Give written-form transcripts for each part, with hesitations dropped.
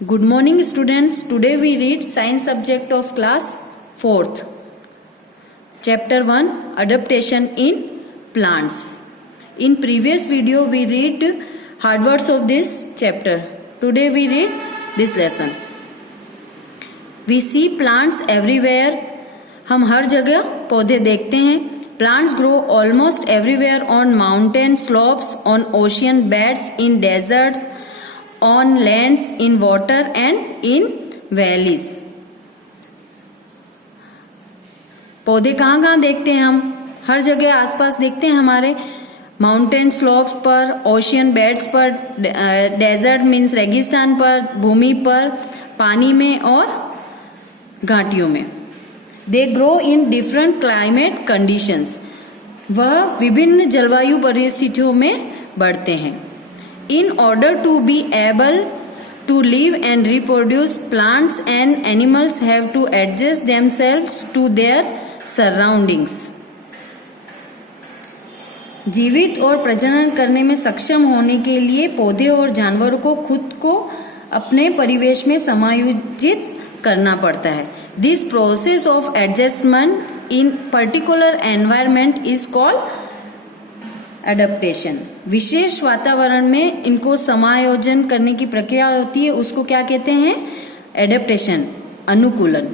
Good morning students. Today we read science subject of class 4th. Chapter 1 Adaptation in plants. In previous video we read hard words of this chapter. Today we read this lesson. We see plants everywhere. हम हर जगह पौधे देखते हैं. Plants grow almost everywhere on mountain slopes, on ocean beds, in deserts, on lands, in water and in valleys. पौधे कहाँ कहाँ देखते हैं हम? हर जगह आसपास देखते हैं हमारे. माउंटेन स्लोप्स पर, ओशियन बेड्स पर, डेजर्ट मीन्स रेगिस्तान पर, भूमि पर, पानी में और घाटियों में. They grow in different climate conditions. वह विभिन्न जलवायु परिस्थितियों में बढ़ते हैं. In order to be able to live and reproduce, plants and animals have to adjust themselves to their surroundings. जीवित और प्रजनन करने में सक्षम होने के लिए पौधे और जानवरों को खुद को अपने परिवेश में समायोजित करना पड़ता है. This process of adjustment in particular environment is called adaptation. विशेष वातावरण में इनको समायोजन करने की प्रक्रिया होती है, उसको क्या कहते हैं? एडेप्टेशन, अनुकूलन.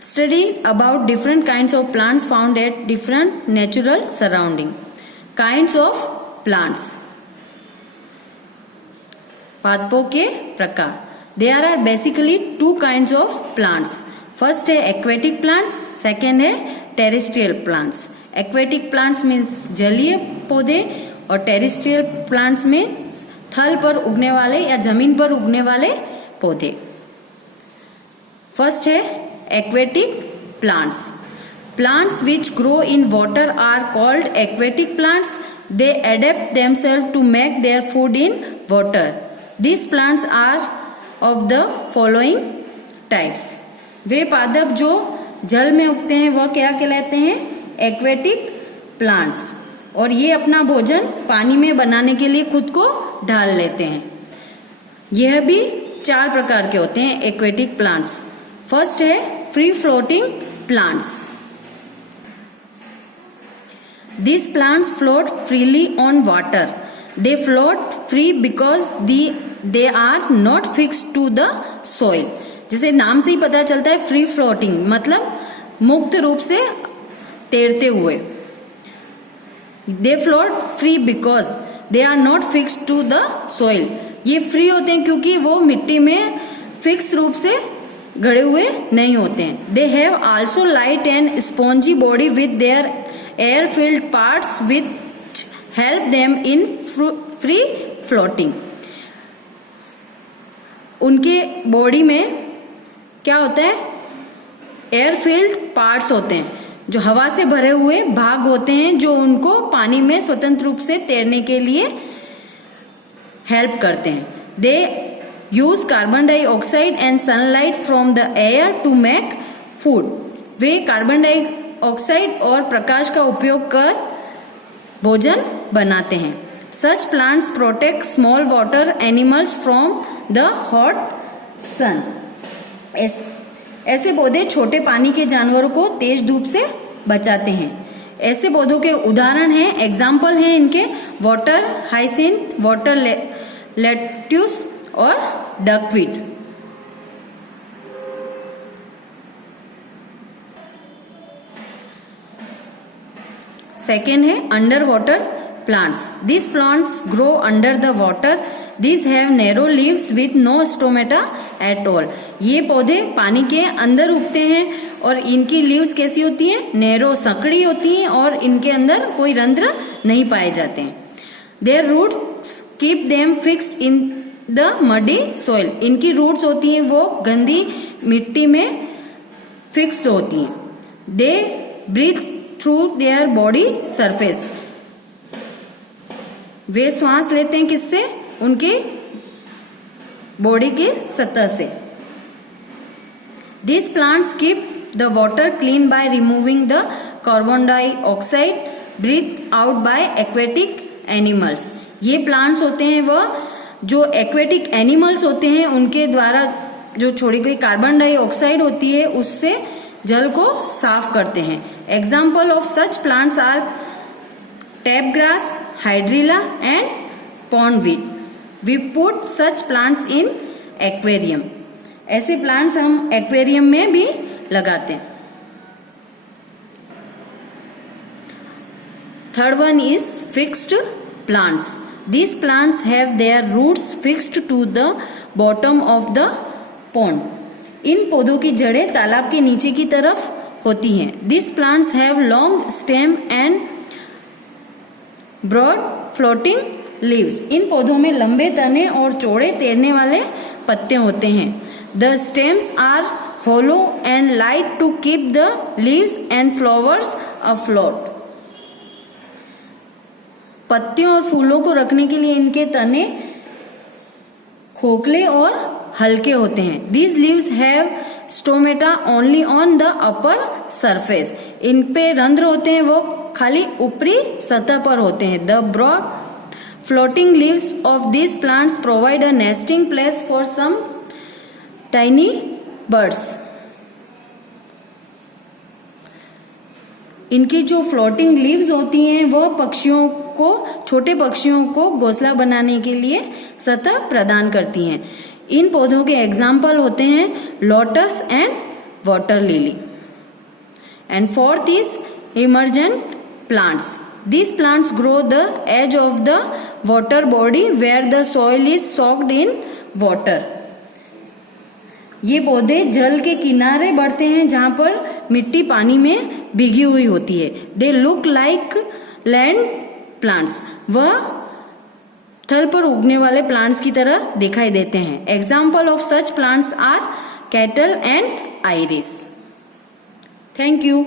Study about different kinds of plants found at different natural surrounding. Kinds of plants, पादपों के प्रकार. There are basically two kinds of plants. First है एक्वेटिक प्लांट्स, सेकेंड है terrestrial plants. Aquatic plants means जलीय पौधे और terrestrial plants means थल पर उगने वाले या जमीन पर उगने वाले पौधे. फर्स्ट है aquatic plants. Plants which grow in water are called aquatic plants. They adapt themselves to make their food in water. This plants are of the following types. वे पादप जो जल में उगते हैं वह क्या कहलाते हैं? Aquatic plants. और ये अपना भोजन पानी में बनाने के लिए खुद को ढाल लेते हैं. यह भी 4 प्रकार के होते हैं एक्वेटिक प्लांट्स. फर्स्ट है free floating plants. This plants float freely on water. They float free because they are not fixed to the soil. जैसे नाम से ही पता चलता है फ्री फ्लोटिंग मतलब मुक्त रूप से तैरते हुए. They float free because they are not fixed to the soil. ये फ्री होते हैं क्योंकि वो मिट्टी में फिक्स रूप से गड़े हुए नहीं होते हैं. They have also light and spongy body with their air filled parts which help them in free floating. उनके बॉडी में क्या होता है? एयर फिल्ड पार्ट्स होते हैं जो हवा से भरे हुए भाग होते हैं जो उनको पानी में स्वतंत्र रूप से तैरने के लिए हेल्प करते हैं. They use carbon dioxide and sunlight from the air to make food. वे कार्बन डाइऑक्साइड और प्रकाश का उपयोग कर भोजन बनाते हैं. Such plants protect small water animals from the hot sun. ऐसे पौधे छोटे पानी के जानवरों को तेज धूप से बचाते हैं. ऐसे पौधों के उदाहरण हैं, एग्जाम्पल हैं इनके वाटर हाइसिंथ, वाटर लेट्यूस और डकवीड. सेकेंड है under water plants. This plants grow under the water. These have narrow leaves with no stomata at all. ये पौधे पानी के अंदर उगते हैं और इनकी लीव्स कैसी होती हैं? नैरो, संकड़ी होती हैं और इनके अंदर कोई रंध्र नहीं पाए जाते हैं. Their roots keep them fixed in the muddy soil. इनकी रूट्स होती हैं वो गंदी मिट्टी में फिक्स्ड होती हैं. They breathe through their body surface. वे श्वास लेते हैं किससे? उनके बॉडी के सतह से. This plants keep the water clean by removing the carbon dioxide breath out by aquatic animals. ये प्लांट्स होते हैं वह जो एक्वेटिक एनिमल्स होते हैं उनके द्वारा जो छोड़ी गई कार्बन डाइऑक्साइड होती है उससे जल को साफ करते हैं। Example of such plants are tape grass, hydrilla and pondweed. We put such plants in aquarium. ऐसे प्लांट्स हम एक्वेरियम में भी लगाते हैं। Third one is fixed plants. These plants have their roots fixed to the bottom of the pond. इन पौधों की जड़ें तालाब के नीचे की तरफ होती हैं। These plants have long stem and broad floating leaves. इन पौधों में लंबे तने और चौड़े तैरने वाले पत्ते होते हैं। The stems are hollow and light to keep the leaves and flowers afloat. पत्तियों और फूलों को रखने के लिए इनके तने खोखले और हल्के होते हैं। These leaves have stomata only on the upper surface. इन पे रंध्र होते हैं, वो खाली ऊपरी सतह पर होते हैं। The broad floating leaves of these plants provide a nesting place for some tiny birds. इनकी जो फ्लोटिंग लीव्स होती हैं वो पक्षियों को, छोटे पक्षियों को घोंसला बनाने के लिए सतह प्रदान करती हैं। इन पौधों के एग्जाम्पल होते हैं lotus and water lily. And fourth is emergent plants. These plants grow the edge of the water body where the soil is soaked in water. ये पौधे जल के किनारे बढ़ते हैं जहां पर मिट्टी पानी में भीगी हुई होती है। They look like land plants. वह थल पर उगने वाले प्लांट्स की तरह दिखाई देते हैं। Example of such plants are cattail and iris. Thank you.